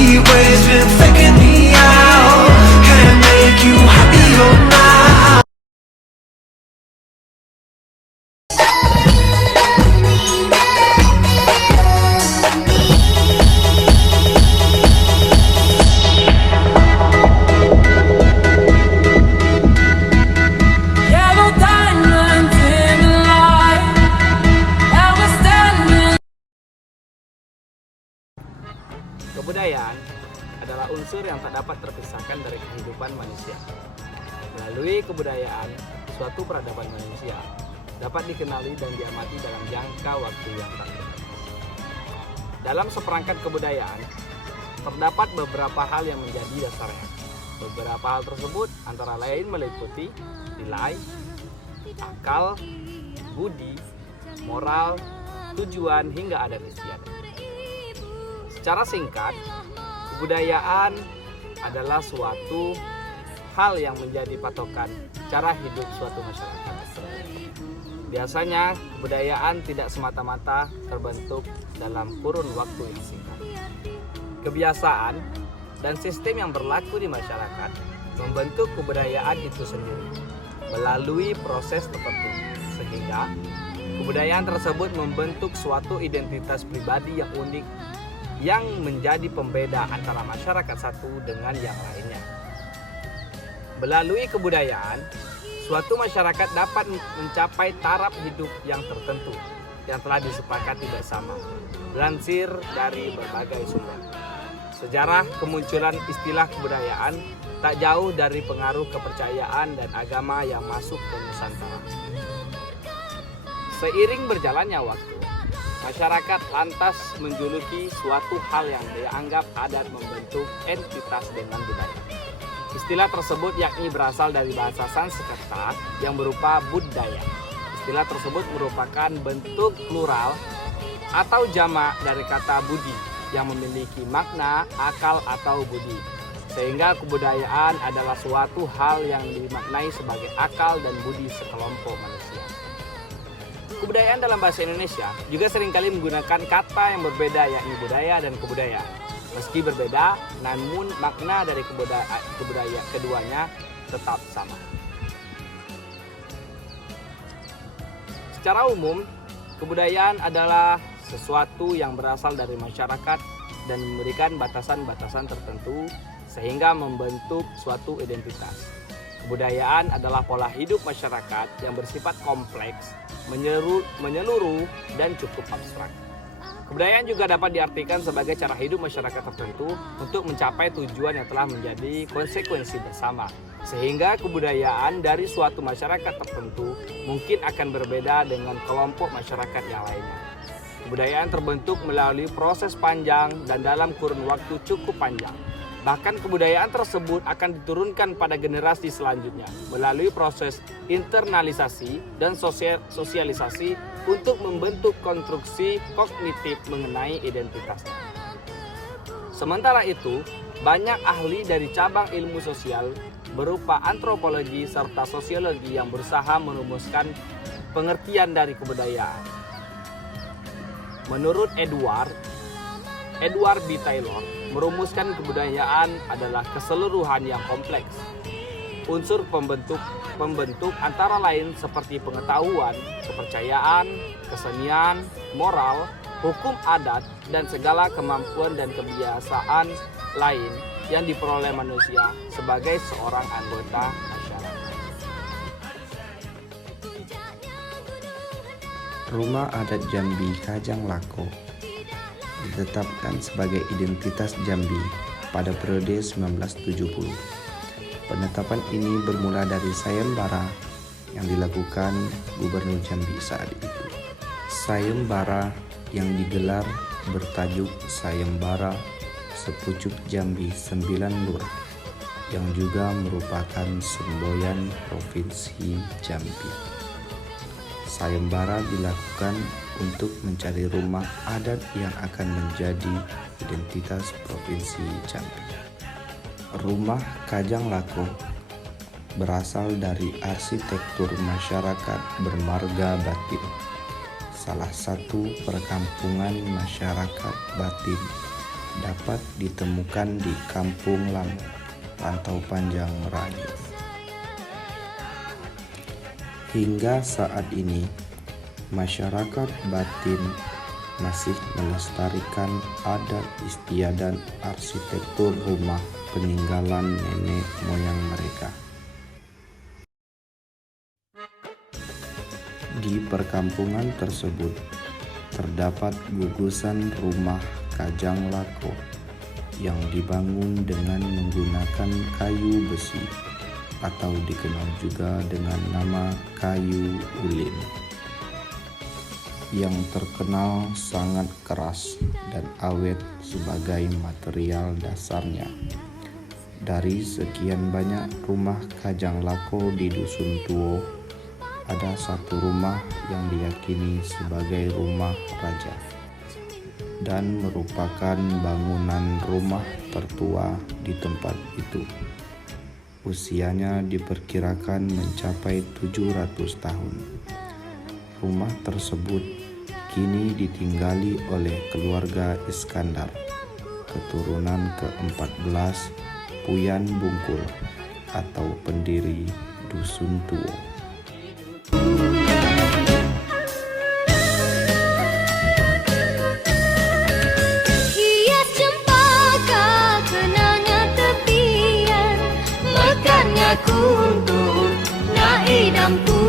heat waves been faking me out. Can't make you happier now. Yellow diamonds in the light, and we're standing. Kebudayaan adalah unsur yang tak dapat terpisahkan dari kehidupan manusia. Melalui kebudayaan, suatu peradaban manusia dapat dikenali dan diamati dalam jangka waktu yang tak lama. Dalam seperangkat kebudayaan, terdapat beberapa hal yang menjadi dasarnya. Beberapa hal tersebut antara lain meliputi nilai, akal, budi, moral, tujuan, hingga adat istiadat. Secara singkat, kebudayaan adalah suatu hal yang menjadi patokan cara hidup suatu masyarakat. Biasanya, kebudayaan tidak semata-mata terbentuk dalam kurun waktu yang singkat. Kebiasaan dan sistem yang berlaku di masyarakat membentuk kebudayaan itu sendiri melalui proses tertentu, sehingga kebudayaan tersebut membentuk suatu identitas pribadi yang unik yang menjadi pembeda antara masyarakat satu dengan yang lainnya. Melalui kebudayaan, suatu masyarakat dapat mencapai taraf hidup yang tertentu yang telah disepakati bersama, dilansir dari berbagai sumber. Sejarah kemunculan istilah kebudayaan tak jauh dari pengaruh kepercayaan dan agama yang masuk ke Nusantara. Seiring berjalannya waktu, masyarakat lantas menjuluki suatu hal yang dianggap adat membentuk entitas dengan budaya. Istilah tersebut yakni berasal dari bahasa Sanskerta yang berupa budaya. Istilah tersebut merupakan bentuk plural atau jamak dari kata budi yang memiliki makna akal atau budi. Sehingga kebudayaan adalah suatu hal yang dimaknai sebagai akal dan budi sekelompok manusia. Kebudayaan dalam bahasa Indonesia juga seringkali menggunakan kata yang berbeda yakni budaya dan kebudayaan. Meski berbeda, namun makna dari kebudayaan keduanya tetap sama. Secara umum, kebudayaan adalah sesuatu yang berasal dari masyarakat dan memberikan batasan-batasan tertentu sehingga membentuk suatu identitas. Kebudayaan adalah pola hidup masyarakat yang bersifat kompleks, menyeluruh dan cukup abstrak. Kebudayaan juga dapat diartikan sebagai cara hidup masyarakat tertentu untuk mencapai tujuan yang telah menjadi konsekuensi bersama. Sehingga kebudayaan dari suatu masyarakat tertentu mungkin akan berbeda dengan kelompok masyarakat yang lainnya. Kebudayaan terbentuk melalui proses panjang dan dalam kurun waktu cukup panjang. Bahkan kebudayaan tersebut akan diturunkan pada generasi selanjutnya melalui proses internalisasi dan sosialisasi untuk membentuk konstruksi kognitif mengenai identitasnya. Sementara itu, banyak ahli dari cabang ilmu sosial berupa antropologi serta sosiologi yang berusaha merumuskan pengertian dari kebudayaan. Menurut Edward B. Taylor, merumuskan kebudayaan adalah keseluruhan yang kompleks. Unsur pembentuk antara lain seperti pengetahuan, kepercayaan, kesenian, moral, hukum adat, dan segala kemampuan dan kebiasaan lain yang diperoleh manusia sebagai seorang anggota masyarakat. Rumah adat Jambi Kajang Lako ditetapkan sebagai identitas Jambi pada periode 1970. Penetapan ini bermula dari sayembara yang dilakukan Gubernur Jambi saat itu. Sayembara yang digelar bertajuk Sayembara Sepucuk Jambi 9 Lurah, yang juga merupakan semboyan Provinsi Jambi. Sayembara dilakukan untuk mencari rumah adat yang akan menjadi identitas Provinsi Jambi. Rumah Kajang Lako berasal dari arsitektur masyarakat bermarga batin, salah satu perkampungan masyarakat batin dapat ditemukan di Kampung Lango, Rantau Panjang, Merayu. Hingga saat ini, masyarakat Batin masih melestarikan adat istiadat arsitektur rumah peninggalan nenek moyang mereka. Di perkampungan tersebut terdapat gugusan rumah Kajang Lako yang dibangun dengan menggunakan kayu besi atau dikenal juga dengan nama kayu ulin, yang terkenal sangat keras dan awet sebagai material dasarnya. Dari sekian banyak rumah Kajang Lako di Dusun Tuo, ada satu rumah yang diyakini sebagai rumah raja dan merupakan bangunan rumah tertua di tempat itu. Usianya diperkirakan mencapai 700 tahun. Rumah tersebut kini ditinggali oleh keluarga Iskandar, keturunan ke-14 Puyan Bungkul atau pendiri Dusun Tuo. Hias cempaka kenanga tepian, mekarnya kuntur na idamku.